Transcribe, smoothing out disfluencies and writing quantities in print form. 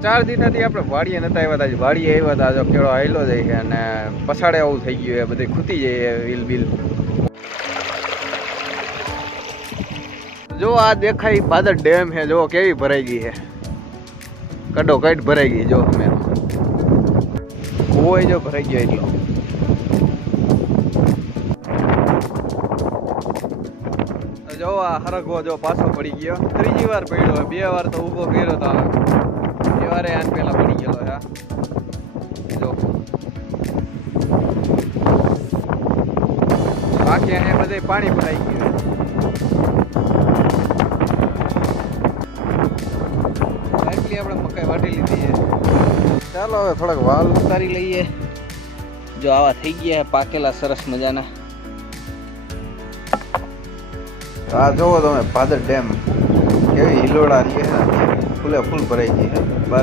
4 દિનથી આપણે વાડીએ નતા આવ્યા હતા. વાડીએ આવ્યા હતા, જો કેળો આવેલો જાય છે અને પછાડે આવું થઈ ગયું છે, બધે ખૂટી જાય વીલ બિલ. જો આ દેખાય ભાદર ડેમ છે, જો કેવી ભરાઈ ગઈ છે, કડો કટ ભરાઈ ગઈ. જો અમે કોઈ જો ભરાઈ ગયો એટલો. જો આ હરગવો જો પાછો પડી ગયો, 3જી વાર પડ્યો. 2 વાર તો ઊભો કર્યો તો, 2 વારે આન પેલા પડી ગયેલો છે. જો બાકી એને બધે પાણી ભરાઈ ગયું. એટલી આપણે મકાઈ વાટી લીધી છે. ચાલો હવે થોડાક વાલ ઉતારી લઈએ. જો આવા થઈ ગયા પાકેલા સરસ મજાના. આ જોવો તમે ભાદર ડેમ કેવી હિલોળા રહી છે, ફૂલે ફૂલ ભરાઈ ગઈ છે.